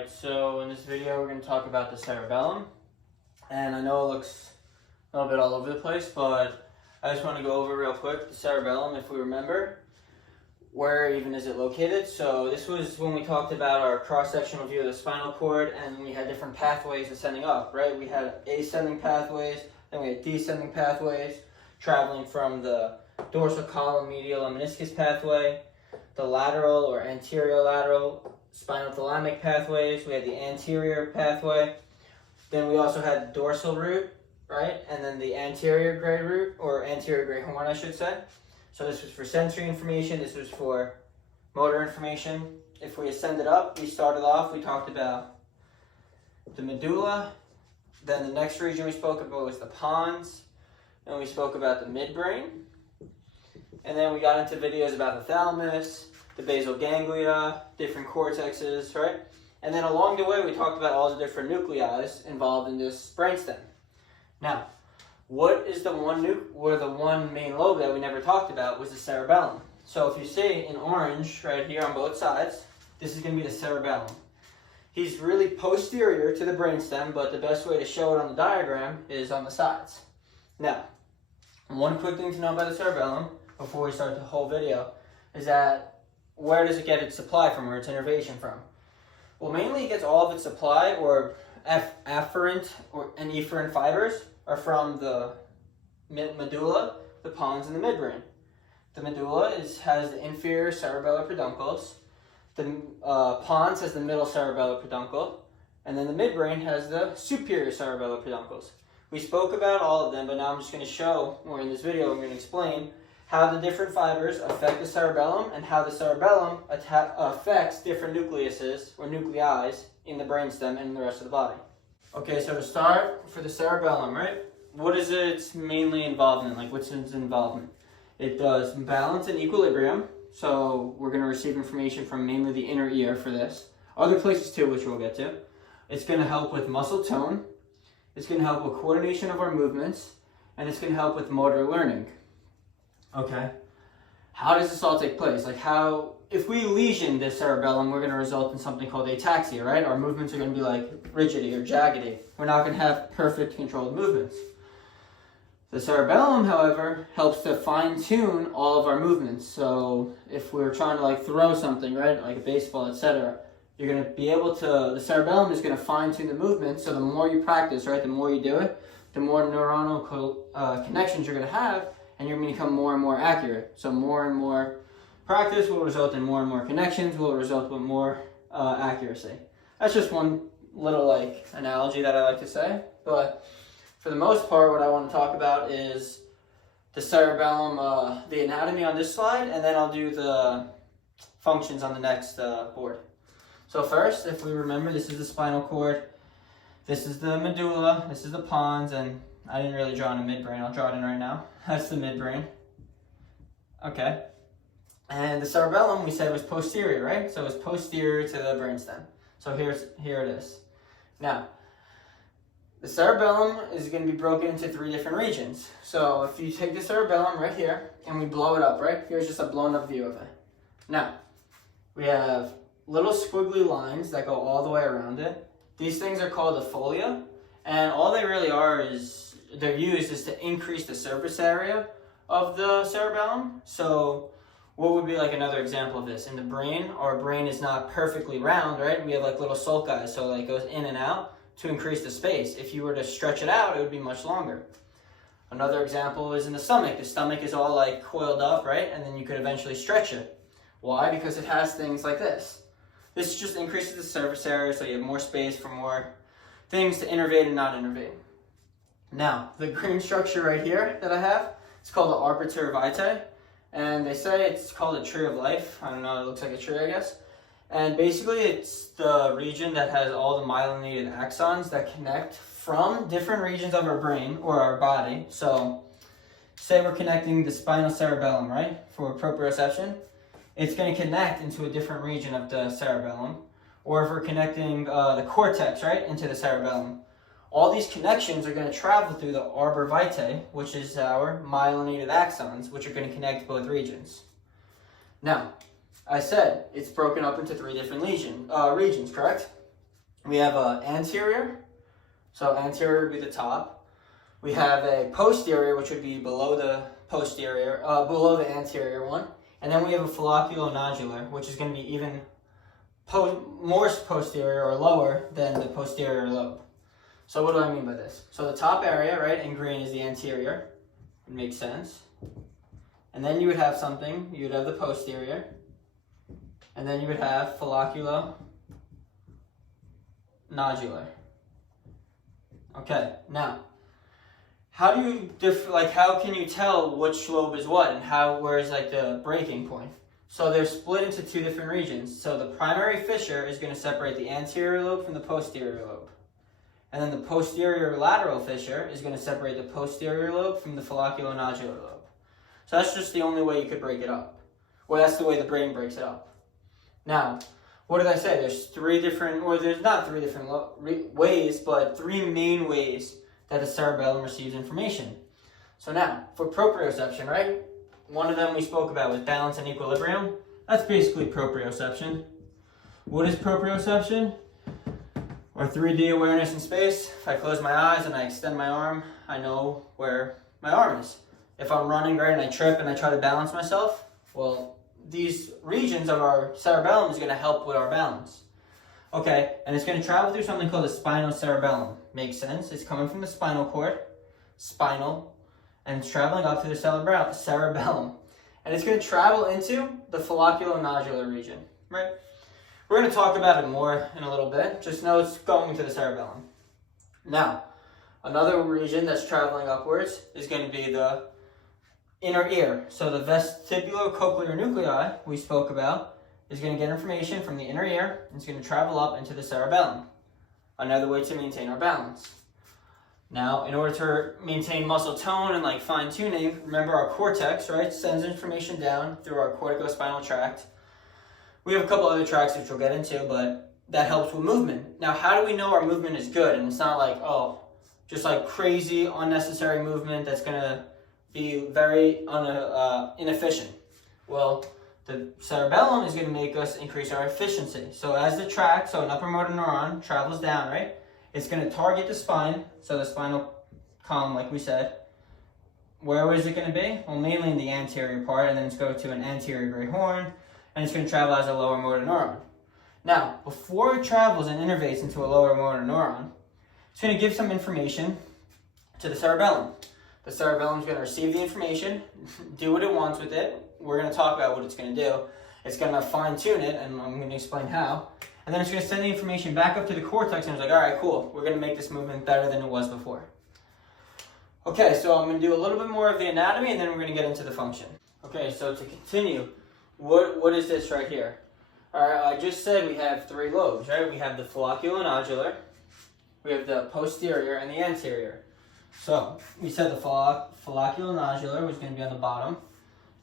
Alright, so in this video we're going to talk about the cerebellum, and I know it looks a little bit all over the place, but I just want to go over real quick the cerebellum, if we remember. Where even is it located? So this was when we talked about our cross-sectional view of the spinal cord, and we had different pathways ascending up, right? We had ascending pathways, then we had descending pathways, traveling from the dorsal column medial and meniscus pathway, the lateral or anterior lateral spinal thalamic pathways. We had the anterior pathway. Then we also had the dorsal root, right? And then the anterior gray root, or anterior gray horn, I should say. So this was for sensory information. This was for motor information. If we ascended up, we started off, we talked about the medulla. Then the next region we spoke about was the pons. And we spoke about the midbrain. And then we got into videos about the thalamus, the basal ganglia, different cortexes, right? And then along the way, we talked about all the different nuclei involved in this brainstem. Now, what is the one main lobe that we never talked about was the cerebellum. So if you see in orange right here on both sides, this is going to be the cerebellum. He's really posterior to the brainstem, but the best way to show it on the diagram is on the sides. Now, one quick thing to know about the cerebellum before we start the whole video is that where does it get its supply from, or its innervation from? Well, mainly it gets all of its supply, or afferent and efferent fibers, are from the medulla, the pons, and the midbrain. The medulla has the inferior cerebellar peduncles. The pons has the middle cerebellar peduncle, and then the midbrain has the superior cerebellar peduncles. We spoke about all of them, but now I'm just going to show, or in this video I'm going to explain how the different fibers affect the cerebellum and how the cerebellum affects different nucleuses or nuclei in the brainstem and in the rest of the body. Okay, so to start, for the cerebellum, right? What is its mainly involved in? Like, what's its involvement? It does balance and equilibrium. So we're going to receive information from mainly the inner ear for this. Other places too, which we'll get to. It's going to help with muscle tone. It's going to help with coordination of our movements. And it's going to help with motor learning. Okay. How does this all take place? Like, if we lesion the cerebellum, we're going to result in something called ataxia, right? Our movements are going to be like rigidity or jaggedy. We're not going to have perfect controlled movements. The cerebellum, however, helps to fine-tune all of our movements. So if we're trying to like throw something, right, like a baseball, etc., you're going to be able to, the cerebellum is going to fine-tune the movement. So the more you practice, right, the more you do it, the more neuronal connections you're going to have, and you're going to become more and more accurate. So more and more practice will result in more and more connections, will result with more accuracy. That's just one little like analogy that I like to say. But for the most part, what I want to talk about is the cerebellum, the anatomy on this slide, and then I'll do the functions on the next board. So first, if we remember, this is the spinal cord, this is the medulla, this is the pons, and I didn't really draw in a midbrain. I'll draw it in right now. That's the midbrain. Okay. And the cerebellum, we said, was posterior, right? So it was posterior to the brainstem. So here it is. Now, the cerebellum is going to be broken into 3 different regions. So if you take the cerebellum right here and we blow it up, right? Here's just a blown up view of it. Now, we have little squiggly lines that go all the way around it. These things are called the folia. And all they really are is, they're used is to increase the surface area of the cerebellum. So what would be like another example of this? In the brain, our brain is not perfectly round, right? We have like little sulci, so like it goes in and out to increase the space. If you were to stretch it out, it would be much longer. Another example is in the stomach. The stomach is all like coiled up, right? And then you could eventually stretch it. Why? Because it has things like this. This just increases the surface area, so you have more space for more things to innervate and not innervate. Now, the green structure right here that I have, it's called the arbiter vitae, and they say it's called a tree of life. I don't know, it looks like a tree, I guess. And basically, it's the region that has all the myelinated axons that connect from different regions of our brain or our body. So, say we're connecting the spinal cerebellum, right, for proprioception. It's going to connect into a different region of the cerebellum. Or if we're connecting the cortex, right, into the cerebellum. All these connections are going to travel through the arbor vitae, which is our myelinated axons, which are going to connect both regions. Now, I said it's broken up into 3 different regions, correct? We have an anterior, so anterior would be the top. We have a posterior, which would be below the posterior, below the anterior one. And then we have a folliculonodular, which is going to be even more posterior or lower than the posterior lobe. So what do I mean by this? So the top area, right, in green is the anterior. It makes sense. And then you would have something, you would have the posterior. And then you would have folliculonodular. Okay, now, how do you how can you tell which lobe is what and where is like the breaking point? So they're split into two different regions. So the primary fissure is going to separate the anterior lobe from the posterior lobe. And then the posterior lateral fissure is going to separate the posterior lobe from the folliculonodular lobe. So that's just the only way you could break it up. Well, that's the way the brain breaks it up. Now, what did I say? There's there's not three different ways, but three main ways that the cerebellum receives information. So now, for proprioception, right? One of them we spoke about was balance and equilibrium. That's basically proprioception. What is proprioception? Or 3D awareness in space. If I close my eyes and I extend my arm, I know where my arm is. If I'm running, right, and I trip and I try to balance myself, well, these regions of our cerebellum is going to help with our balance. Okay, and it's going to travel through something called the spinocerebellum. Makes sense. It's coming from the spinal cord, spinal, and it's traveling up to the cerebellum. And it's going to travel into the folliculonodular region, right? We're going to talk about it more in a little bit. Just know it's going to the cerebellum. Now, another region that's traveling upwards is going to be the inner ear. So the vestibular nuclei we spoke about is going to get information from the inner ear, and it's going to travel up into the cerebellum. Another way to maintain our balance. Now, in order to maintain muscle tone and like fine tuning, remember our cortex, right, sends information down through our corticospinal tract. We have a couple other tracts which we'll get into, but that helps with movement. Now, how do we know our movement is good? And it's not like, oh, just like crazy, unnecessary movement that's going to be very inefficient. Well, the cerebellum is going to make us increase our efficiency. So as the tract, so an upper motor neuron travels down, right? It's going to target the spine, so the spinal column, like we said. Where is it going to be? Well, mainly in the anterior part, and then it's going to an anterior great horn, and it's going to travel as a lower motor neuron. Now, before it travels and innervates into a lower motor neuron, it's going to give some information to the cerebellum. The cerebellum is going to receive the information, do what it wants with it. We're going to talk about what it's going to do. It's going to fine-tune it, and I'm going to explain how. And then it's going to send the information back up to the cortex, and it's like, all right, cool. We're going to make this movement better than it was before. Okay, so I'm going to do a little bit more of the anatomy, and then we're going to get into the function. Okay, so to continue, what is this right here? All right, I just said we have three lobes, right? We have the folliculonodular, we have the posterior, and the anterior. So we said the folliculonodular was going to be on the bottom.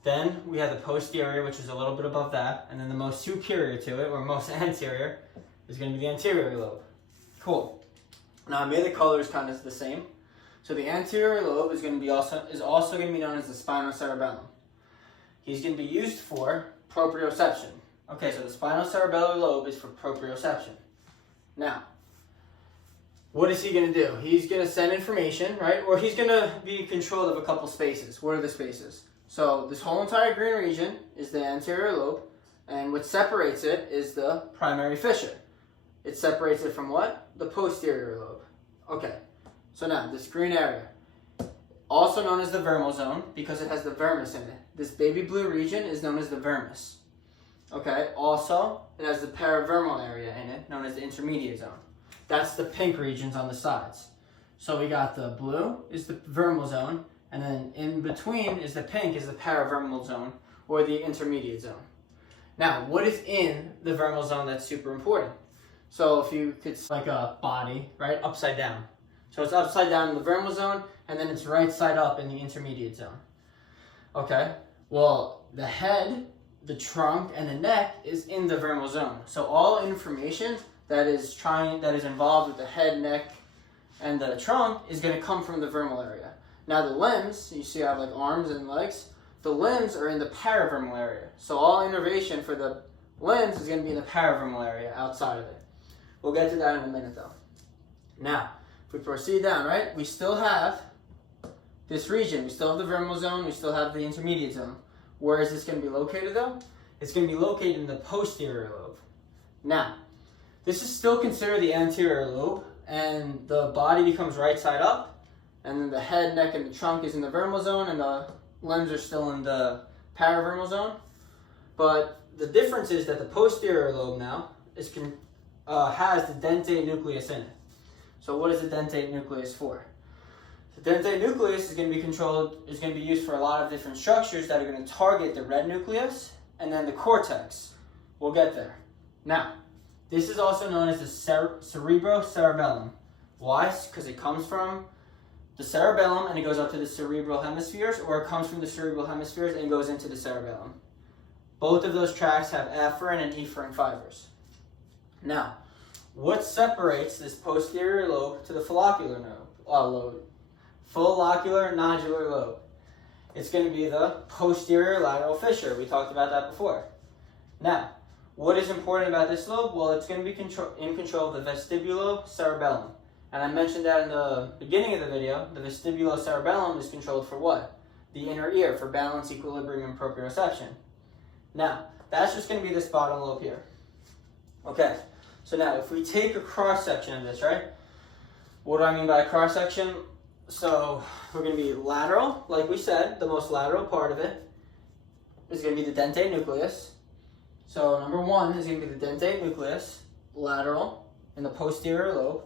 Then we have the posterior, which is a little bit above that. And then the most superior to it, or most anterior, is going to be the anterior lobe. Cool. Now I made the colors kind of the same. So the anterior lobe is also going to be known as the spinocerebellum. He's going to be used for proprioception. Okay, so the spinocerebellar lobe is for proprioception. Now, what is he going to do? He's going to send information, right? Or he's going to be in control of a couple spaces. What are the spaces? So this whole entire green region is the anterior lobe, and what separates it is the primary fissure. It separates it from what? The posterior lobe. Okay, so now this green area, also known as the vermal zone because it has the vermis in it. This baby blue region is known as the vermis. Okay, also it has the paravermal area in it, known as the intermediate zone. That's the pink regions on the sides. So we got the blue is the vermal zone, and then in between is the pink is the paravermal zone, or the intermediate zone. Now, what is in the vermal zone that's super important? So if you could, like a body, right, upside down. So it's upside down in the vermal zone, and then it's right side up in the intermediate zone. Okay, well, the head, the trunk, and the neck is in the vermal zone. So all information that is involved with the head, neck, and the trunk is going to come from the vermal area. Now the limbs, you see I have like arms and legs, the limbs are in the paravermal area. So all innervation for the limbs is going to be in the paravermal area outside of it. We'll get to that in a minute though. Now, if we proceed down, right, we still have this region. We still have the vermal zone. We still have the intermediate zone. Where is this going to be located though? It's going to be located in the posterior lobe. Now, this is still considered the anterior lobe, and the body becomes right side up, and then the head, neck, and the trunk is in the vermal zone, and the limbs are still in the paravermal zone. But the difference is that the posterior lobe now has the dentate nucleus in it. So what is the dentate nucleus for? The dentate nucleus is going to be used for a lot of different structures that are going to target the red nucleus and then the cortex. We'll get there. Now, this is also known as the cerebrocerebellum. Why? Because it comes from the cerebellum and it goes up to the cerebral hemispheres, or it comes from the cerebral hemispheres and goes into the cerebellum. Both of those tracts have afferent and efferent fibers. Now, what separates this posterior lobe to the follicular lobe? Follicular nodular lobe. It's going to be the posterior lateral fissure. We talked about that before. Now, what is important about this lobe? Well, it's going to be in control of the vestibular cerebellum. And I mentioned that in the beginning of the video. The vestibular cerebellum is controlled for what? The inner ear, for balance, equilibrium, and proprioception. Now, that's just going to be this bottom lobe here. Okay, so now if we take a cross-section of this, right? What do I mean by cross-section? So we're going to be lateral, like we said, the most lateral part of it is going to be the dentate nucleus. So number one is going to be the dentate nucleus, lateral, in the posterior lobe.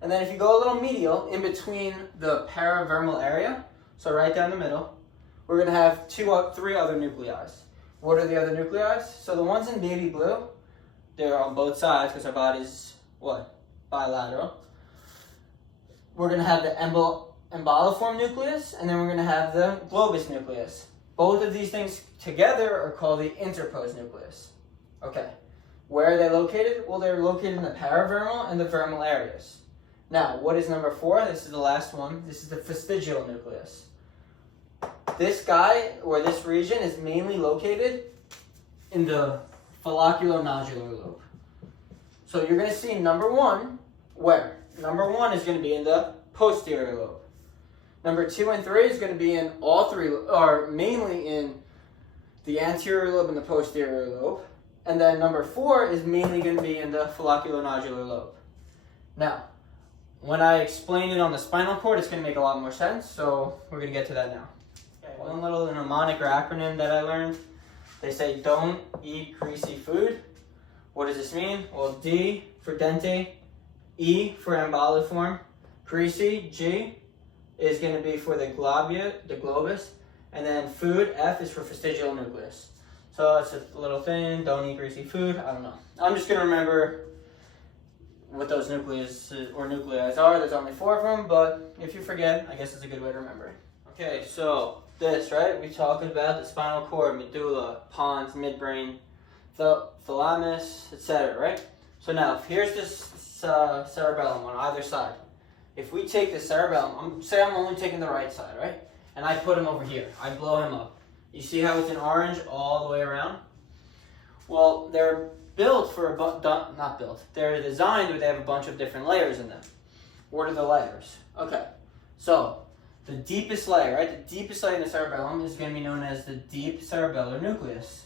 And then if you go a little medial, in between the paravermal area, so right down the middle, we're going to have three other nuclei. What are the other nuclei? So the ones in baby blue, they're on both sides because our body's, what? Bilateral. We're going to have the emboliform nucleus, and then we're going to have the globus nucleus. Both of these things together are called the interposed nucleus. Okay. Where are they located? Well, they're located in the paravermal and the vermal areas. Now, what is number 4? This is the last one. This is the vestigial nucleus. This guy, or this region, is mainly located in the folliculonodular lobe. So you're going to see number 1, where? Number 1 is going to be in the posterior lobe. Number 2 and 3 is going to be in all three, or mainly in the anterior lobe and the posterior lobe. And then number 4 is mainly going to be in the folliculonodular lobe. Now, when I explain it on the spinal cord, it's going to make a lot more sense, so we're going to get to that now. Okay, one little mnemonic or acronym that I learned. They say, don't eat greasy food. What does this mean? Well, D for dentate, E for emboliform, greasy, G is going to be for the globus, and then food, F is for vestigial nucleus. So it's a little thing, don't eat greasy food, I don't know. I'm just going to remember what those nuclei are. There's only 4 of them, but if you forget, I guess it's a good way to remember it. Okay, so this, right? We talked about the spinal cord, medulla, pons, midbrain, thalamus, etc., right? So now, here's this cerebellum on either side. If we take the cerebellum, say I'm only taking the right side, right? And I put him over here. I blow him up. You see how it's in orange all the way around? Well, they're built for not built. They're designed where they have a bunch of different layers in them. What are the layers? Okay, so the deepest layer, right? The deepest layer in the cerebellum is going to be known as the deep cerebellar nucleus.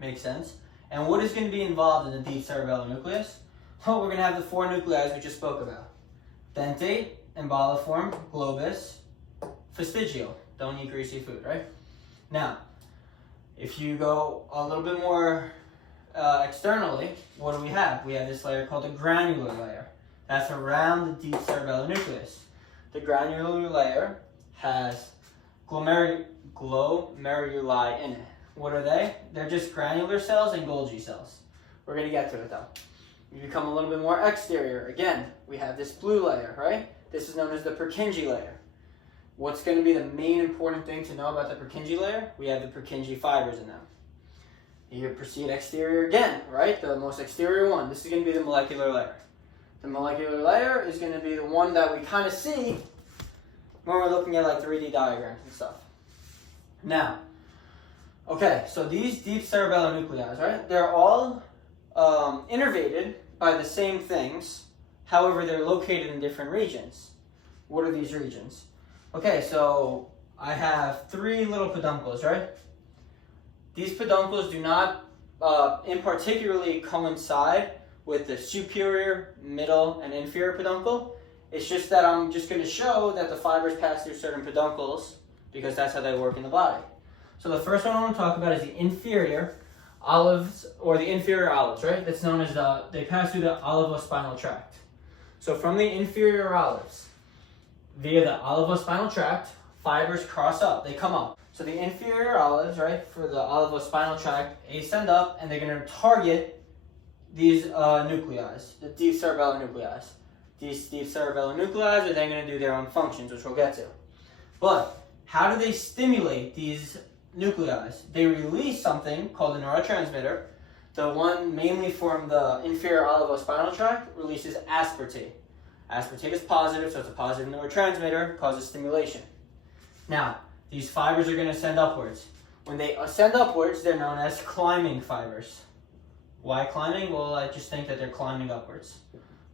Makes sense? And what is going to be involved in the deep cerebellar nucleus? Well, we're going to have the 4 nuclei we just spoke about. Dentate, emboliform, globus, vestigial. Don't eat greasy food, right? Now, if you go a little bit more externally, what do we have? We have this layer called the granular layer. That's around the deep cerebellar nucleus. The granular layer has glomeruli in it. What are they? They're just granular cells and Golgi cells. We're going to get to it though. We become a little bit more exterior. Again, we have this blue layer, right? This is known as the Purkinje layer. What's going to be the main important thing to know about the Purkinje layer? We have the Purkinje fibers in them. You proceed exterior again, right? The most exterior one. This is going to be the molecular layer. The molecular layer is going to be the one that we kind of see when we're looking at like 3D diagrams and stuff. Now, okay, so these deep cerebellar nuclei, right? They're all innervated by the same things, however they're located in different regions. What are these regions? Okay, so I have 3 little peduncles, right? These peduncles do not in particularly coincide with the superior, middle, and inferior peduncle. It's just that I'm just going to show that the fibers pass through certain peduncles because that's how they work in the body. So the first one I want to talk about is the inferior olives, or the inferior olives, right? That's known as they pass through the olivospinal tract. So from the inferior olives, via the olivospinal tract, fibers cross up, they come up. So the inferior olives, right, for the olivospinal tract, they send up and they're going to target these nuclei, the deep cerebellar nuclei. These deep cerebellar nuclei are then going to do their own functions, which we'll get to. But how do they stimulate these nuclei? They release something called a neurotransmitter. The one mainly from the inferior olivospinal tract releases aspartate. Aspartate is positive, so it's a positive neurotransmitter, causes stimulation. Now, these fibers are going to ascend upwards. When they ascend upwards, they're known as climbing fibers. Why climbing? Well, I just think that they're climbing upwards.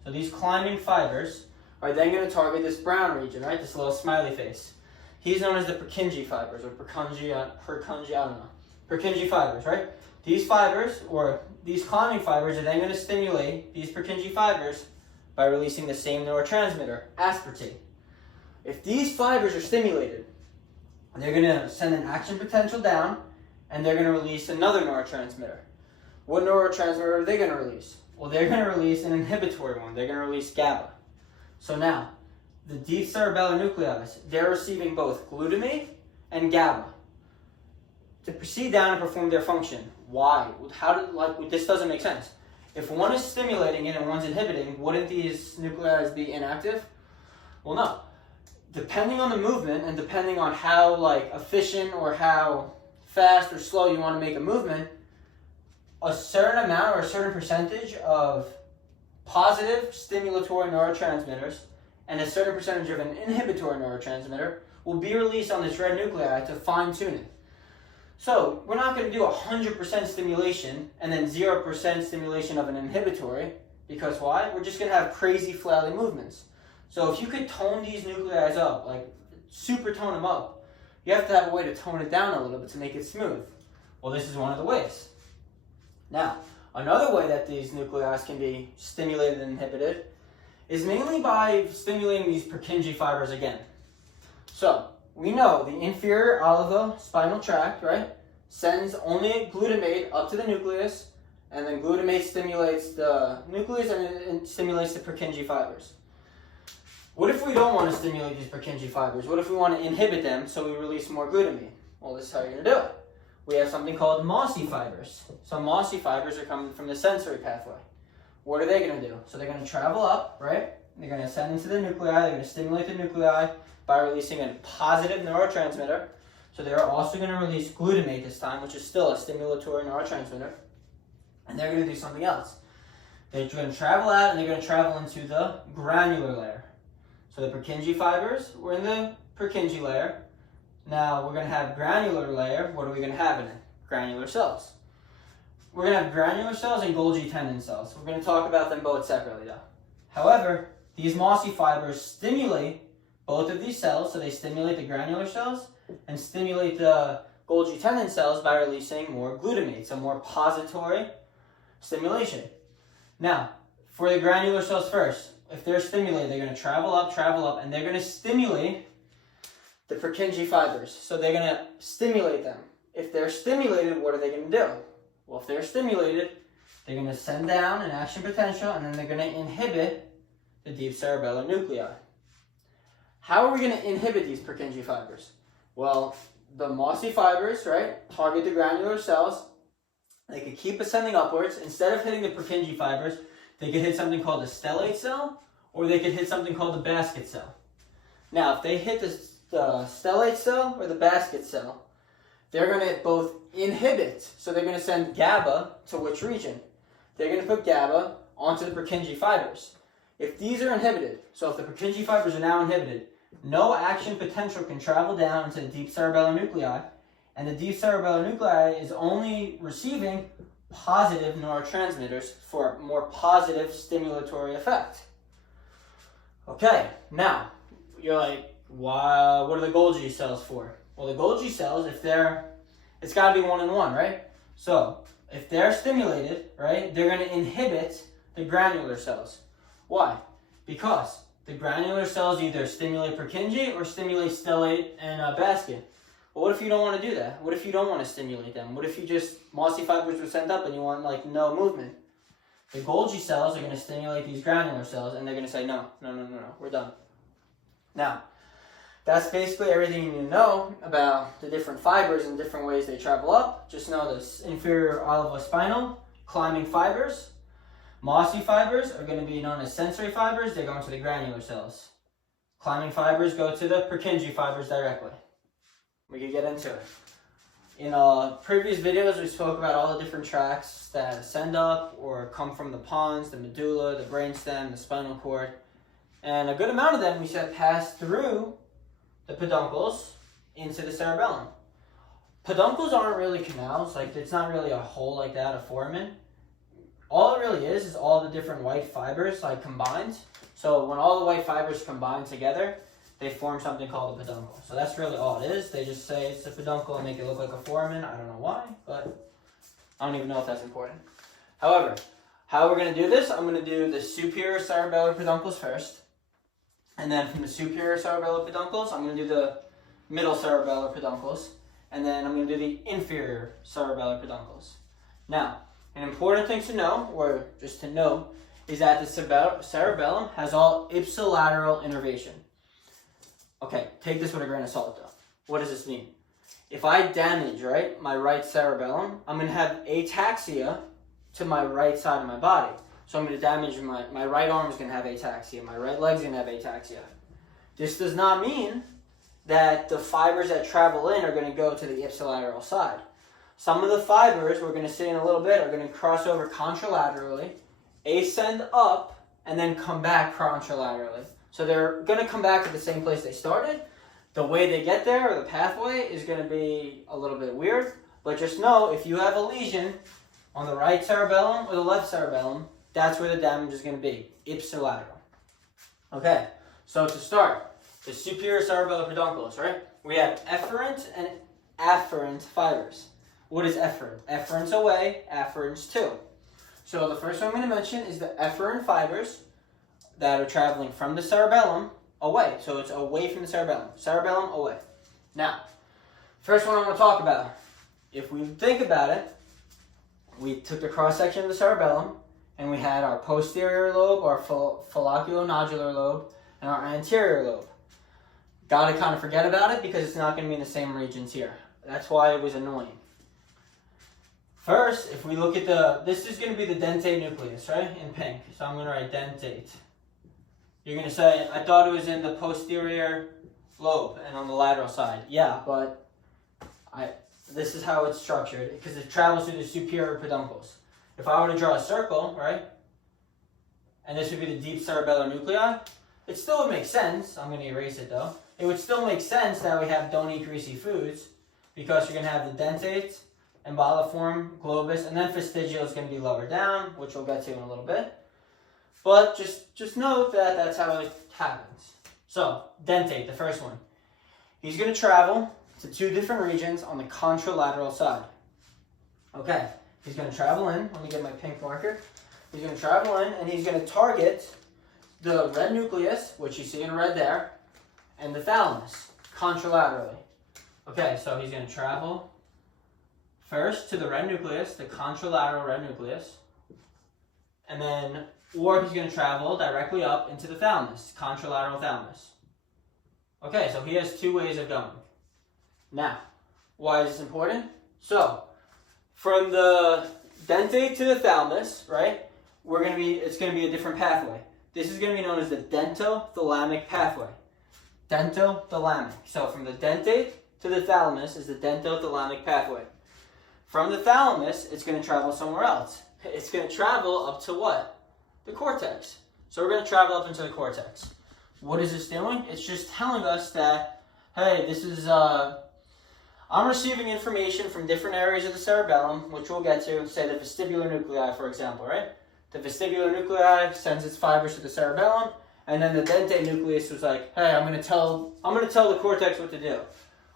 So these climbing fibers are then going to target this brown region, right? This little smiley face. He's known as the Purkinje fibers, or Purkinje, I don't know. Purkinje fibers, right? These fibers, or these climbing fibers, are then going to stimulate these Purkinje fibers by releasing the same neurotransmitter, aspartate. If these fibers are stimulated, they're going to send an action potential down, and they're going to release another neurotransmitter. What neurotransmitter are they going to release? Well, they're going to release an inhibitory one. They're going to release GABA. So now, the deep cerebellar nuclei, they're receiving both glutamate and GABA to proceed down and perform their function. Why? This doesn't make sense. If one is stimulating it and one's inhibiting, wouldn't these nuclei be inactive? Well, no. Depending on the movement and depending on how efficient or how fast or slow you want to make a movement, a certain amount or a certain percentage of positive stimulatory neurotransmitters and a certain percentage of an inhibitory neurotransmitter will be released on this red nuclei to fine-tune it. So we're not going to do 100% stimulation and then 0% stimulation of an inhibitory, because why? We're just going to have crazy flally movements. So if you could tone these nuclei up, super tone them up, you have to have a way to tone it down a little bit to make it smooth. Well, this is one of the ways. Now, another way that these nuclei can be stimulated and inhibited is mainly by stimulating these Purkinje fibers again. So, we know the inferior olivospinal tract, right, sends only glutamate up to the nucleus, and then glutamate stimulates the nucleus and it stimulates the Purkinje fibers. What if we don't want to stimulate these Purkinje fibers? What if we want to inhibit them so we release more glutamate? Well, this is how you're going to do it. We have something called mossy fibers. So mossy fibers are coming from the sensory pathway. What are they going to do? So they're going to travel up, right? They're going to ascend into the nuclei. They're going to stimulate the nuclei by releasing a positive neurotransmitter. So they're also going to release glutamate this time, which is still a stimulatory neurotransmitter. And they're going to do something else. They're going to travel out and they're going to travel into the granular layer. So the Purkinje fibers were in the Purkinje layer. Now we're going to have granular layer. What are we going to have in it? Granular cells. We're going to have granular cells and Golgi tendon cells. We're going to talk about them both separately though. However, these mossy fibers stimulate both of these cells, so they stimulate the granular cells and stimulate the Golgi tendon cells by releasing more glutamate, so more pository stimulation. Now, for the granular cells first, if they're stimulated, they're going to travel up, and they're going to stimulate the Purkinje fibers. So they're going to stimulate them. If they're stimulated, what are they going to do? Well, if they're stimulated, they're going to send down an action potential, and then they're going to inhibit the deep cerebellar nuclei. How are we going to inhibit these Purkinje fibers? Well, the mossy fibers, right, target the granular cells. They could keep ascending upwards. Instead of hitting the Purkinje fibers, they could hit something called the stellate cell, or they could hit something called the basket cell. Now, if they hit the stellate cell or the basket cell, they're going to both inhibit, so they're going to send GABA to which region? They're going to put GABA onto the Purkinje fibers. If these are inhibited, so if the Purkinje fibers are now inhibited, no action potential can travel down into the deep cerebellar nuclei, and the deep cerebellar nuclei is only receiving positive neurotransmitters for a more positive stimulatory effect. Okay, now, you're like, why, what are the Golgi cells for? Well, the Golgi cells, it's got to be one and one, right? So, if they're stimulated, right, they're going to inhibit the granular cells. Why? Because the granular cells either stimulate Purkinje or stimulate stellate and basket. Well, what if you don't want to do that? What if you don't want to stimulate them? What if you just, mossy fibers were sent up and you want like no movement? The Golgi cells are going to stimulate these granular cells and they're going to say, no, we're done. Now, that's basically everything you need to know about the different fibers and different ways they travel up. Just know this inferior olivospinal, climbing fibers. Mossy fibers are going to be known as sensory fibers. They're going to the granular cells. Climbing fibers go to the Purkinje fibers directly. We could get into it. In previous videos, we spoke about all the different tracts that ascend up or come from the pons, the medulla, the brainstem, the spinal cord. And a good amount of them we said pass through the peduncles into the cerebellum. Peduncles aren't really canals. Like, it's not really a hole like that, a foramen. All it really is all the different white fibers like combined. So when all the white fibers combine together, they form something called a peduncle. So that's really all it is. They just say it's a peduncle and make it look like a foramen. I don't know why, but I don't even know if that's important. However, how we're going to do this, I'm going to do the superior cerebellar peduncles first. And then from the superior cerebellar peduncles, I'm going to do the middle cerebellar peduncles. And then I'm going to do the inferior cerebellar peduncles. Now, an important thing to know, or just to know, is that the cerebellum has all ipsilateral innervation. Okay, take this with a grain of salt though. What does this mean? If I damage, right, my right cerebellum, I'm going to have ataxia to my right side of my body. So I'm going to damage my right arm is going to have ataxia, my right leg's going to have ataxia. This does not mean that the fibers that travel in are going to go to the ipsilateral side. Some of the fibers, we're going to see in a little bit, are going to cross over contralaterally, ascend up, and then come back contralaterally. So they're going to come back to the same place they started. The way they get there, or the pathway, is going to be a little bit weird. But just know, if you have a lesion on the right cerebellum or the left cerebellum, that's where the damage is going to be, ipsilateral. Okay, so to start, the superior cerebellar peduncles, right? We have efferent and afferent fibers. What is efferent? Efferent's away, afferent's to. So the first one I'm going to mention is the efferent fibers that are traveling from the cerebellum away. So it's away from the cerebellum. Cerebellum away. Now, first one I want to talk about. If we think about it, we took the cross-section of the cerebellum, and we had our posterior lobe, our folliculonodular lobe, and our anterior lobe. Got to kind of forget about it because it's not going to be in the same regions here. That's why it was annoying. First, if we look at this is going to be the dentate nucleus, right, in pink. So I'm going to write dentate. You're going to say, I thought it was in the posterior lobe and on the lateral side. Yeah, but this is how it's structured because it travels through the superior peduncles. If I were to draw a circle, right, and this would be the deep cerebellar nuclei, it still would make sense. I'm going to erase it though. It would still make sense that we have don't eat greasy foods because you're going to have the dentate, emboliform, globus, and then fastigial is going to be lower down, which we'll get to in a little bit. But just note that that's how it happens. So, dentate, the first one. He's going to travel to two different regions on the contralateral side. Okay, he's going to travel in. Let me get my pink marker. He's going to travel in, and he's going to target the red nucleus, which you see in red there, and the thalamus, contralaterally. Okay, so he's going to travel first to the red nucleus, the contralateral red nucleus, and then, or he's going to travel directly up into the thalamus, contralateral thalamus. Okay, so he has two ways of going. Now, why is this important? So, from the dentate to the thalamus, right, it's going to be a different pathway. This is going to be known as the Dentothalamic Pathway. Dentothalamic. So, from the dentate to the thalamus is the Dentothalamic Pathway. From the thalamus, it's going to travel somewhere else. It's going to travel up to what? The cortex. So we're going to travel up into the cortex. What is this doing? It's just telling us that, hey, this is, I'm receiving information from different areas of the cerebellum, which we'll get to, say the vestibular nuclei, for example, right? The vestibular nuclei sends its fibers to the cerebellum, and then the dentate nucleus was like, hey, I'm gonna tell the cortex what to do.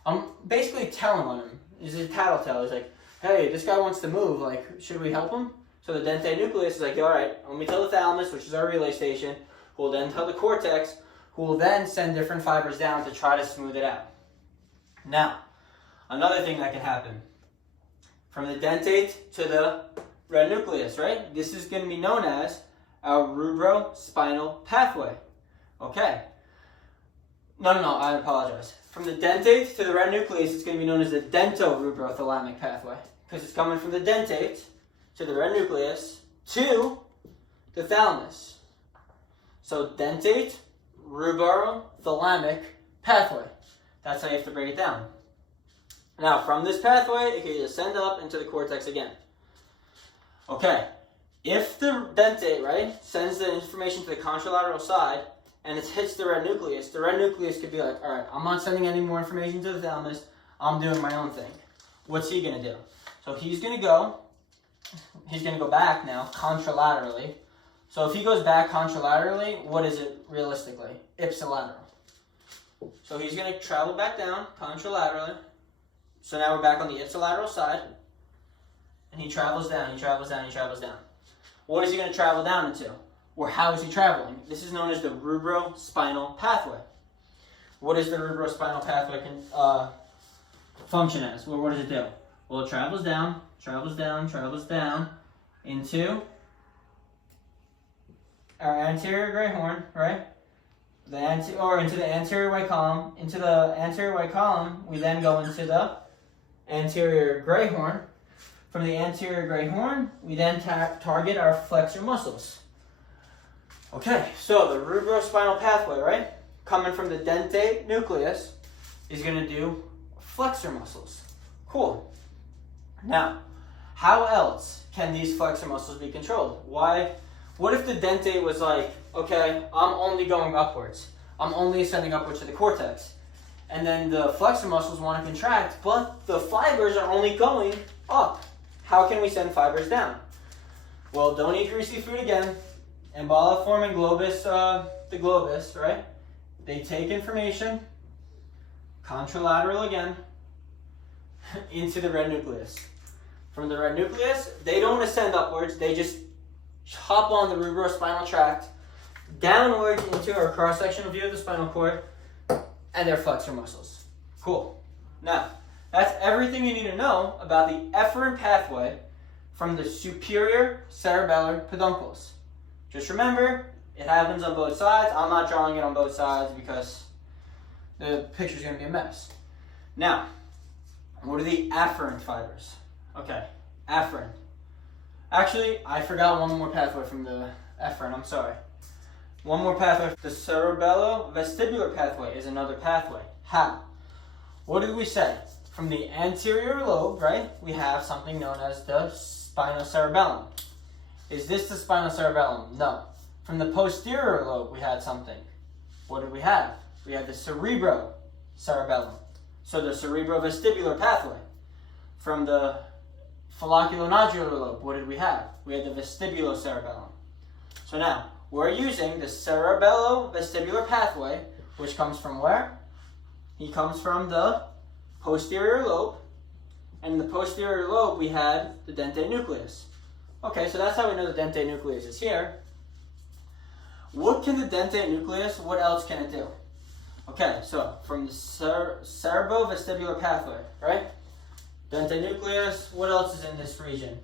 I'm basically telling him. He's a tattletale. He's like, hey, this guy wants to move. Like, should we help him? So the dentate nucleus is like, all right, let me tell the thalamus, which is our relay station, who will then tell the cortex, who will then send different fibers down to try to smooth it out. Now, another thing that can happen, from the dentate to the red nucleus, right? This is going to be known as our rubrospinal pathway. Okay. No, I apologize. From the dentate to the red nucleus, it's going to be known as the Dentothalamic Pathway, because it's coming from the dentate to the red nucleus to the thalamus. So dentate, rubro-thalamic pathway. That's how you have to break it down. Now, from this pathway, it can either send up into the cortex again. Okay, if the dentate, right, sends the information to the contralateral side and it hits the red nucleus could be like, all right, I'm not sending any more information to the thalamus. I'm doing my own thing. What's he going to do? So he's going to go back now contralaterally. So if he goes back contralaterally, what is it realistically? Ipsilateral. So he's going to travel back down contralaterally. So now we're back on the ipsilateral side. And he travels down, he travels down, he travels down. What is he going to travel down into? Or how is he traveling? This is known as the rubrospinal pathway. What does the rubrospinal pathway function as? Well, what does it do? Well, it travels down into our anterior gray horn, right? Into the anterior white column. Into the anterior white column, we then go into the anterior gray horn. From the anterior gray horn, we then target our flexor muscles. Okay, so the rubrospinal pathway, right? Coming from the dentate nucleus is going to do flexor muscles. Cool. Now, how else can these flexor muscles be controlled? What if the dentate was like, okay, I'm only going upwards. I'm only ascending upwards to the cortex. And then the flexor muscles want to contract, but the fibers are only going up. How can we send fibers down? Well, don't eat greasy food again. Emboliform and globus, the globus, right? They take information, contralateral again, into the red nucleus. From the red nucleus, they don't ascend upwards. They just hop on the rubrospinal tract, downwards into our cross-sectional view of the spinal cord, and their flexor muscles. Cool. Now, that's everything you need to know about the efferent pathway from the superior cerebellar peduncles. Just remember, it happens on both sides. I'm not drawing it on both sides because the picture's going to be a mess. Now, what are the afferent fibers? Okay, afferent. Actually, I forgot one more pathway from the efferent. I'm sorry. One more pathway. The cerebello-vestibular pathway is another pathway. How? What did we say? From the anterior lobe, right, we have something known as the spinocerebellum. Is this the spinocerebellum? No. From the posterior lobe, we had something. What did we have? We had the cerebrocerebellum. So the cerebrovestibular pathway. From the folliculonodular lobe, what did we have? We had the vestibulocerebellum. So now, we're using the cerebello-vestibular pathway, which comes from where? He comes from the posterior lobe. And in the posterior lobe, we had the dentate nucleus. Okay, so that's how we know the dentate nucleus is here. What can the dentate nucleus, what else can it do? Okay, so from the cerebrovestibular pathway, right? Dentate nucleus, what else is in this region?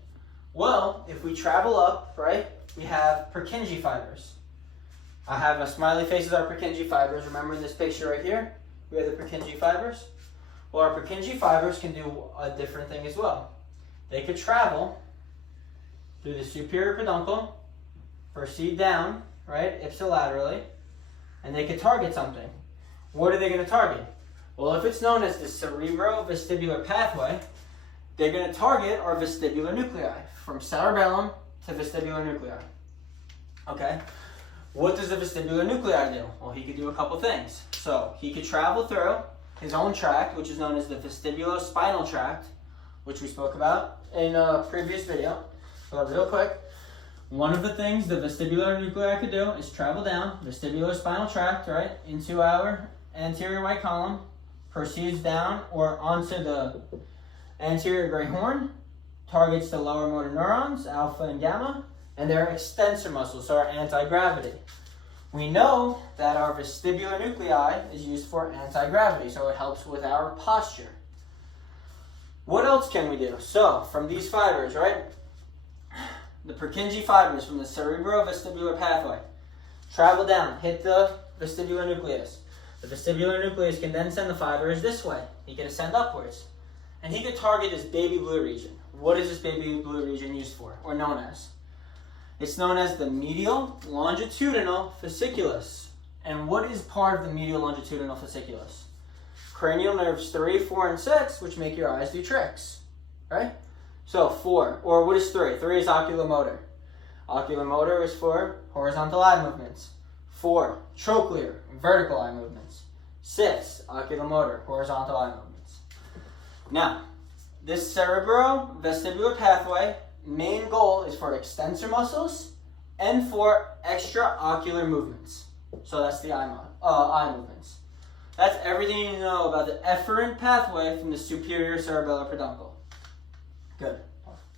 Well, if we travel up, right, we have Purkinje fibers. I have a smiley face as our Purkinje fibers. Remember in this picture right here? We have the Purkinje fibers. Well, our Purkinje fibers can do a different thing as well. They could travel through the superior peduncle, proceed down, right, ipsilaterally, and they could target something. What are they going to target? Well, if it's known as the cerebrovestibular pathway, they're going to target our vestibular nuclei, from cerebellum to vestibular nuclei. Okay? What does the vestibular nuclei do? Well, he could do a couple things. So, he could travel through, his own tract, which is known as the vestibulospinal tract, which we spoke about in a previous video. But real quick, one of the things the vestibular nuclei could do is travel down vestibulospinal tract, right, into our anterior white column, proceeds down or onto the anterior gray horn, targets the lower motor neurons, alpha and gamma, and their extensor muscles, so our anti-gravity. We know that our vestibular nuclei is used for anti-gravity, so it helps with our posture. What else can we do? So, from these fibers, right? The Purkinje fibers from the cerebrovestibular pathway travel down, hit the vestibular nucleus. The vestibular nucleus can then send the fibers this way. He can ascend upwards. And he could target this baby blue region. What is this baby blue region used for, or known as? It's known as the medial longitudinal fasciculus. And what is part of the medial longitudinal fasciculus? Cranial nerves 3, 4, and 6, which make your eyes do tricks, right? So 4, or what is 3? 3 is oculomotor. Oculomotor is for horizontal eye movements. 4, trochlear, vertical eye movements. 6, oculomotor, horizontal eye movements. Now, this cerebrovestibular pathway, main goal is for extensor muscles and for extraocular movements. So that's the eye movements. That's everything you know about the efferent pathway from the superior cerebellar peduncle. Good.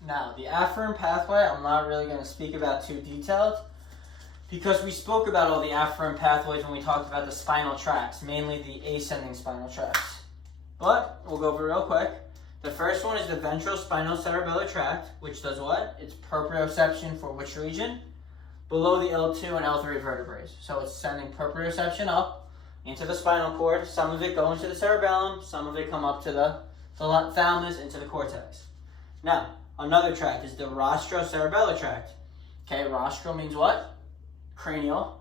Now, the afferent pathway, I'm not really going to speak about too detailed because we spoke about all the afferent pathways when we talked about the spinal tracts, mainly the ascending spinal tracts. But we'll go over real quick. The first one is the ventral spinal cerebellar tract, which does what? It's proprioception for which region? Below the L2 and L3 vertebrae. So it's sending proprioception up into the spinal cord. Some of it go into the cerebellum, some of it come up to the thalamus, into the cortex. Now, another tract is the rostrocerebellar tract. Okay, rostral means what? Cranial.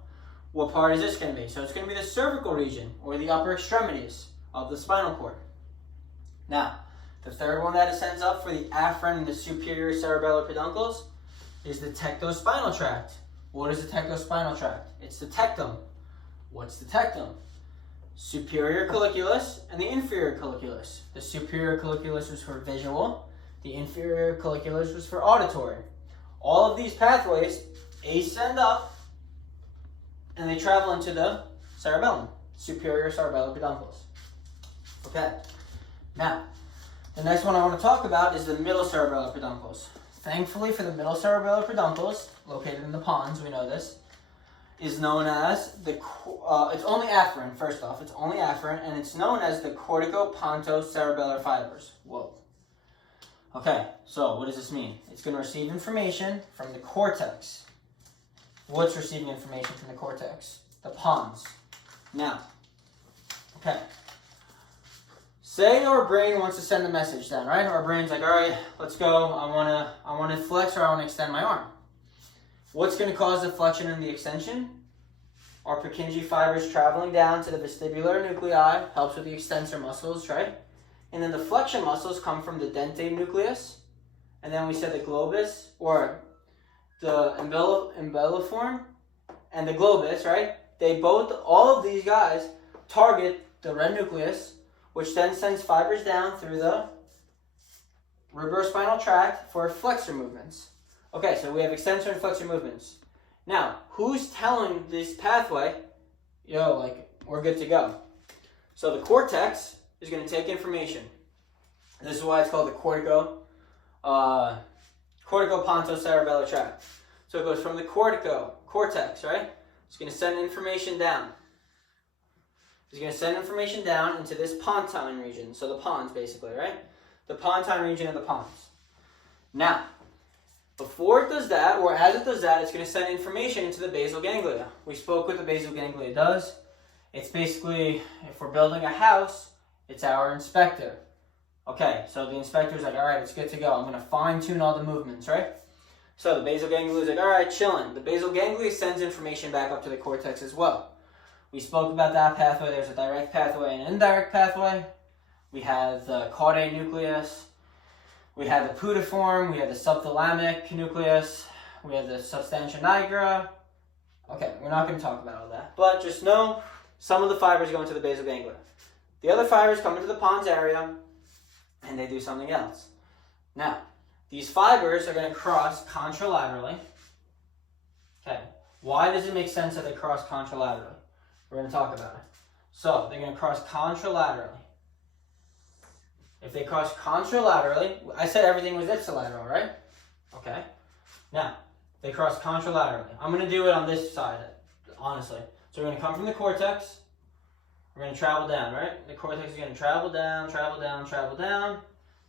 What part is this going to be? So it's going to be the cervical region, or the upper extremities of the spinal cord. Now, the third one that ascends up for the afferent and the superior cerebellar peduncles is the tectospinal tract. What is the tectospinal tract? It's the tectum. What's the tectum? Superior colliculus and the inferior colliculus. The superior colliculus was for visual. The inferior colliculus was for auditory. All of these pathways ascend up and they travel into the cerebellum, superior cerebellar peduncles. Okay, now, the next one I want to talk about is the middle cerebellar peduncles. Thankfully for the middle cerebellar peduncles, located in the pons, we know this, is known as the, it's only afferent, first off, it's only afferent, and it's known as the corticopontocerebellar fibers. Whoa. Okay, so what does this mean? It's going to receive information from the cortex. What's receiving information from the cortex? The pons. Now, okay. Say our brain wants to send a message down, right? Our brain's like, all right, let's go. I want to flex or I want to extend my arm. What's going to cause the flexion and the extension? Our Purkinje fibers traveling down to the vestibular nuclei helps with the extensor muscles, right? And then the flexion muscles come from the dentate nucleus. And then we said the globus, or the embelliform and the globus, right? They both, all of these guys, target the red nucleus, which then sends fibers down through the ribrospinal tract for flexor movements. Okay, so we have extensor and flexor movements. Now, who's telling this pathway, yo, like, we're good to go? So the cortex is going to take information. This is why it's called the corticopontocerebellar tract. So it goes from the cortex, right? It's going to send information down. It's going to send information down into this pontine region. So the pons, basically, right? The pontine region of the pons. Now, before it does that, or as it does that, it's going to send information into the basal ganglia. We spoke what the basal ganglia does. It's basically, if we're building a house, it's our inspector. Okay, so the inspector's like, all right, it's good to go. I'm going to fine-tune all the movements, right? So the basal ganglia is like, all right, chilling. The basal ganglia sends information back up to the cortex as well. We spoke about that pathway. There's a direct pathway and an indirect pathway. We have the caudate nucleus. We have the pudiciform. We have the subthalamic nucleus. We have the substantia nigra. Okay, we're not going to talk about all that. But just know some of the fibers go into the basal ganglia. The other fibers come into the pons area and they do something else. Now, these fibers are going to cross contralaterally. Okay, why does it make sense that they cross contralaterally? We're going to talk about it. So, they're going to cross contralaterally. If they cross contralaterally, I said everything was ipsilateral, right? Okay. Now, they cross contralaterally. I'm going to do it on this side, honestly. So, we're going to come from the cortex. We're going to travel down, right? The cortex is going to travel down, travel down, travel down.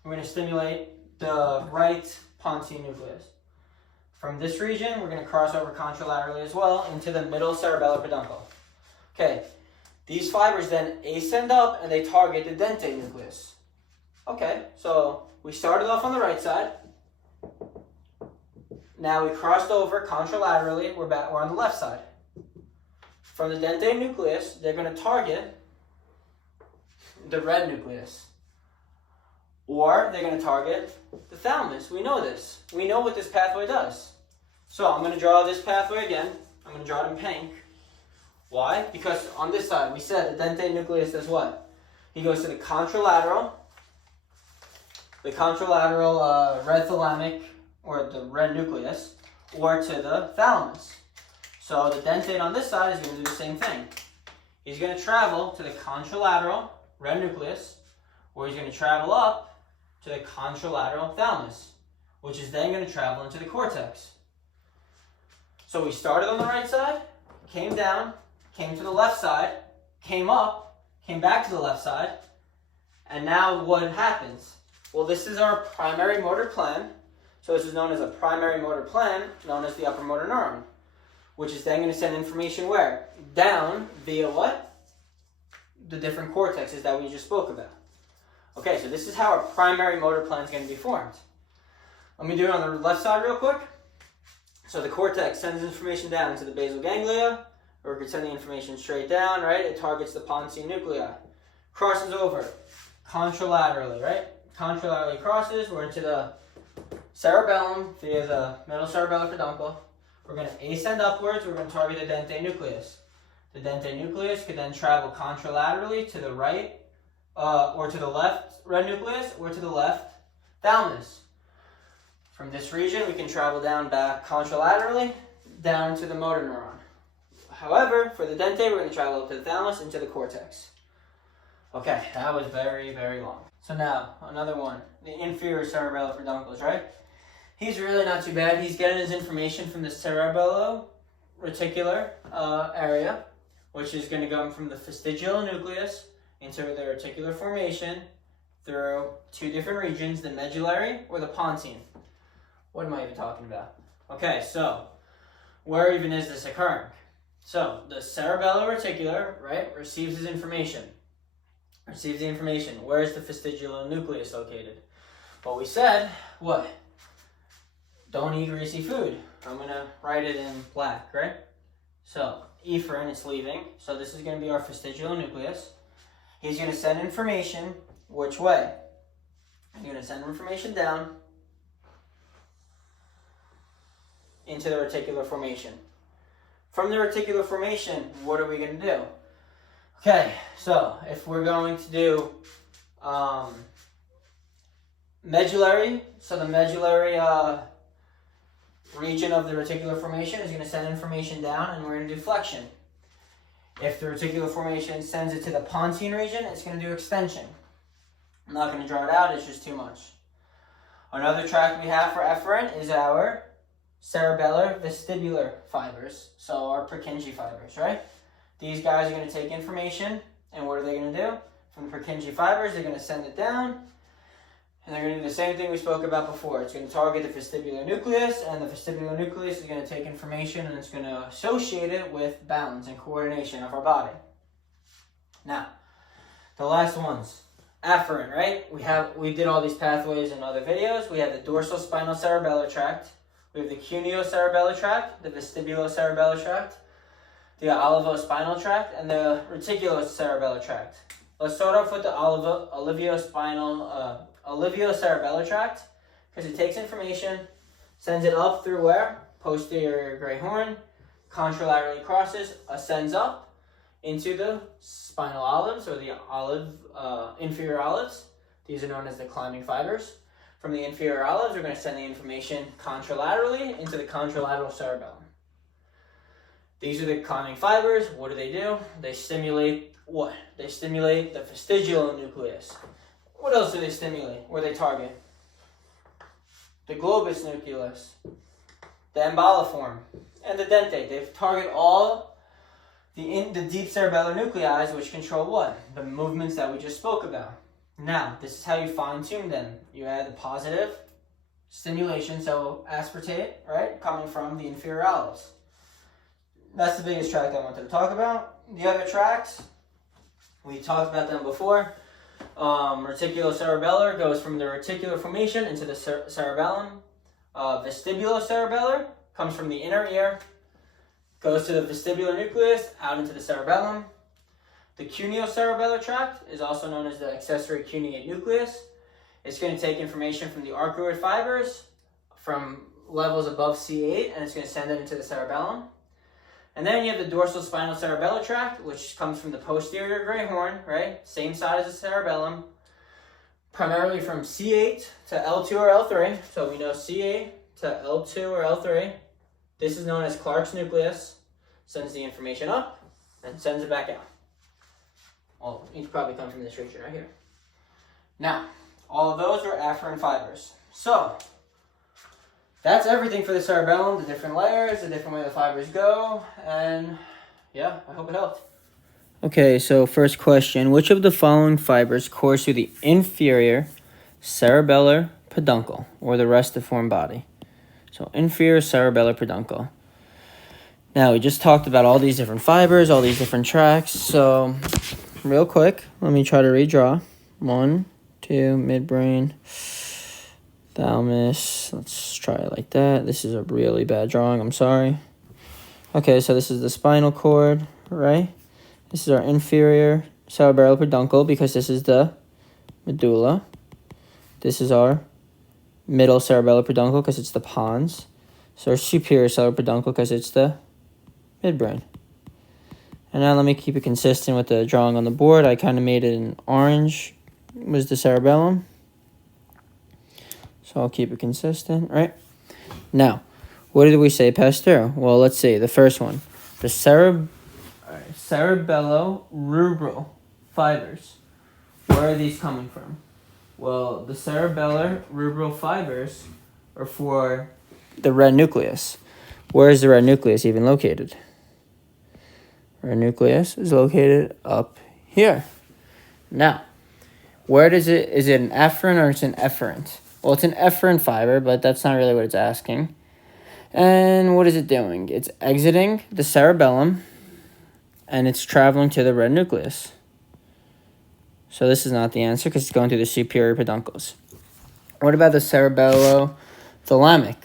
We're going to stimulate the right pontine nucleus. From this region, we're going to cross over contralaterally as well into the middle cerebellar peduncle. Okay, these fibers then ascend up and they target the dentate nucleus. Okay, so we started off on the right side. Now we crossed over contralaterally, we're on the left side. From the dentate nucleus, they're going to target the red nucleus. Or they're going to target the thalamus. We know this. We know what this pathway does. So I'm going to draw this pathway again. I'm going to draw it in pink. Why? Because on this side, we said the dentate nucleus does what? He goes to the contralateral red thalamic, or the red nucleus, or to the thalamus. So the dentate on this side is going to do the same thing. He's going to travel to the contralateral red nucleus, or he's going to travel up to the contralateral thalamus, which is then going to travel into the cortex. So we started on the right side, came down, came to the left side, came up, came back to the left side, and now what happens? Well, this is our primary motor plan. So this is known as a primary motor plan, known as the upper motor neuron, which is then going to send information where? Down via what? The different cortexes that we just spoke about. Okay, so this is how our primary motor plan is going to be formed. Let me do it on the left side real quick. So the cortex sends information down into the basal ganglia, or it could send the information straight down, right? It targets the pontine nuclei. Crosses over contralaterally, right? Contralaterally crosses, we're into the cerebellum via the middle cerebellar peduncle. We're going to ascend upwards, we're going to target the dentate nucleus. The dentate nucleus could then travel contralaterally to the right, or to the left red nucleus, or to the left thalamus. From this region, we can travel down back contralaterally, down to the motor neuron. However, for the dentate, we're going to travel up to the thalamus and to the cortex. Okay, that was very, very long. So now, another one, the inferior cerebellar peduncles, right? He's really not too bad. He's getting his information from the cerebello-reticular area, which is going to go from the vestibular nucleus into the reticular formation through two different regions, the medullary or the pontine. What am I even talking about? Okay, so where even is this occurring? So the cerebello-reticular, right, receives his information. Receives the information. Where is the vestibular nucleus located? Well, we said, what? Don't eat greasy food. I'm going to write it in black, right? So, efferent is leaving. So this is going to be our vestibular nucleus. He's going to send information which way? He's going to send information down into the reticular formation. From the reticular formation, what are we going to do? Okay, so if we're going to do medullary, so the medullary region of the reticular formation is going to send information down, and we're going to do flexion. If the reticular formation sends it to the pontine region, it's going to do extension. I'm not going to draw it out, it's just too much. Another tract we have for efferent is our cerebellar vestibular fibers, so our Purkinje fibers, right? These guys are going to take information, and what are they going to do? From the Purkinje fibers, they're going to send it down, and they're going to do the same thing we spoke about before. It's going to target the vestibular nucleus, and the vestibular nucleus is going to take information, and it's going to associate it with balance and coordination of our body. Now, the last ones. Afferent, right? We did all these pathways in other videos. We have the dorsal spinal cerebellar tract. We have the cuneo-cerebellar tract, the vestibulo-cerebellar tract, the olivospinal tract, and the reticulocerebellar tract. Let's start off with the oliviocerebellar tract, because it takes information, sends it up through where? Posterior gray horn, contralaterally crosses, ascends up into the spinal olives or the inferior olives. These are known as the climbing fibers. From the inferior olives, we're going to send the information contralaterally into the contralateral cerebellum. These are the climbing fibers. What do? They stimulate what? They stimulate the vestibular nucleus. What else do they stimulate? Where they target? The globus nucleus, the emboliform, and the dentate. They target all the deep cerebellar nuclei, which control what? The movements that we just spoke about. Now, this is how you fine-tune them. You add the positive stimulation, so aspartate, right, coming from the inferior olives. That's the biggest tract I wanted to talk about. The other tracts, we talked about them before. Reticulocerebellar goes from the reticular formation into the cerebellum. Vestibulocerebellar comes from the inner ear, goes to the vestibular nucleus, out into the cerebellum. The cuneo-cerebellar tract is also known as the accessory cuneate nucleus. It's going to take information from the arcuate fibers from levels above C8, and it's going to send it into the cerebellum. And then you have the dorsal spinal cerebellar tract, which comes from the posterior gray horn, right? Same side as the cerebellum, primarily from C8 to L2 or L3. So we know C8 to L2 or L3. This is known as Clark's nucleus. Sends the information up and sends it back out. Well, each probably comes from this region right here. Now, all of those are afferent fibers. So, that's everything for the cerebellum, the different layers, the different way the fibers go, and yeah, I hope it helped. Okay, so first question, which of the following fibers course through the inferior cerebellar peduncle, or the restiform body? So, inferior cerebellar peduncle. Now, we just talked about all these different fibers, all these different tracts, so real quick, let me try to redraw. 1, 2, midbrain, thalamus. Let's try it like that. This is a really bad drawing, I'm sorry. Okay, so this is the spinal cord, right? This is our inferior cerebellar peduncle because this is the medulla. This is our middle cerebellar peduncle because it's the pons. So our superior cerebellar peduncle because it's the midbrain. And now let me keep it consistent with the drawing on the board. I kind of made it in orange, was the cerebellum. So I'll keep it consistent, right? Now, what did we say passed through? Well, let's see. The first one, the cerebello-rubral fibers. Where are these coming from? Well, the cerebellar-rubral fibers are for the red nucleus. Where is the red nucleus even located? Red nucleus is located up here. Now, where does it, is it an efferent or it's an efferent? Well, it's an efferent fiber, but that's not really what it's asking. And what is it doing? It's exiting the cerebellum, and it's traveling to the red nucleus. So this is not the answer because it's going through the superior peduncles. What about the cerebellothalamic?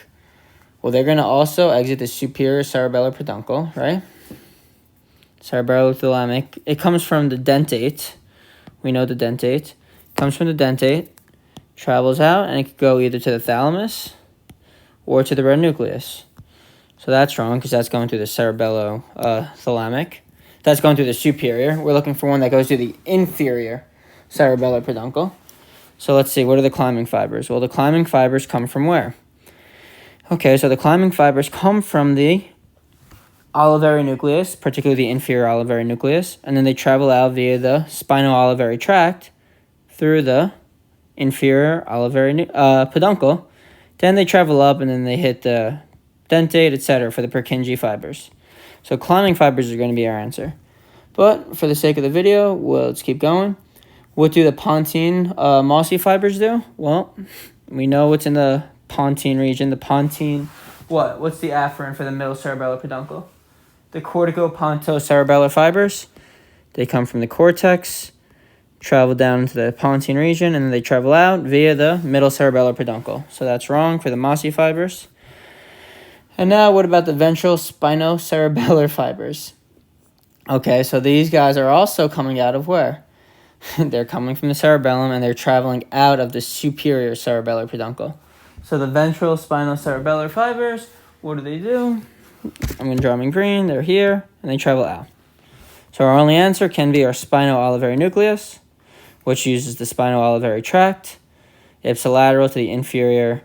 Well, they're going to also exit the superior cerebellar peduncle, right? Cerebellothalamic. It comes from the dentate. We know the dentate. Comes from the dentate, travels out, and it could go either to the thalamus or to the red nucleus. So that's wrong because that's going through the cerebellothalamic. That's going through the superior. We're looking for one that goes to the inferior cerebellar peduncle. So let's see, what are the climbing fibers? Well, the climbing fibers come from where? Okay, so the climbing fibers come from the olivary nucleus, particularly the inferior olivary nucleus, and then they travel out via the spinal olivary tract through the inferior olivary peduncle. Then they travel up and then they hit the dentate, etc. for the Purkinje fibers. So climbing fibers are going to be our answer. But for the sake of the video, let's keep going. What do the pontine mossy fibers do? Well, we know what's in the pontine region. The pontine, what? What's the afferent for the middle cerebellar peduncle? The corticopontocerebellar fibers. They come from the cortex, travel down into the pontine region, and then they travel out via the middle cerebellar peduncle. So that's wrong for the mossy fibers. And now what about the ventral spinocerebellar fibers? Okay, so these guys are also coming out of where? They're coming from the cerebellum, and they're traveling out of the superior cerebellar peduncle. So the ventral spinocerebellar fibers, what do? I'm going to draw them in green. They're here, and they travel out. So our only answer can be our spino-olivary nucleus, which uses the spino-olivary tract, ipsilateral to the inferior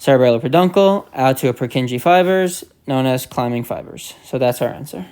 cerebellar peduncle, out to a Purkinje fibers, known as climbing fibers. So that's our answer.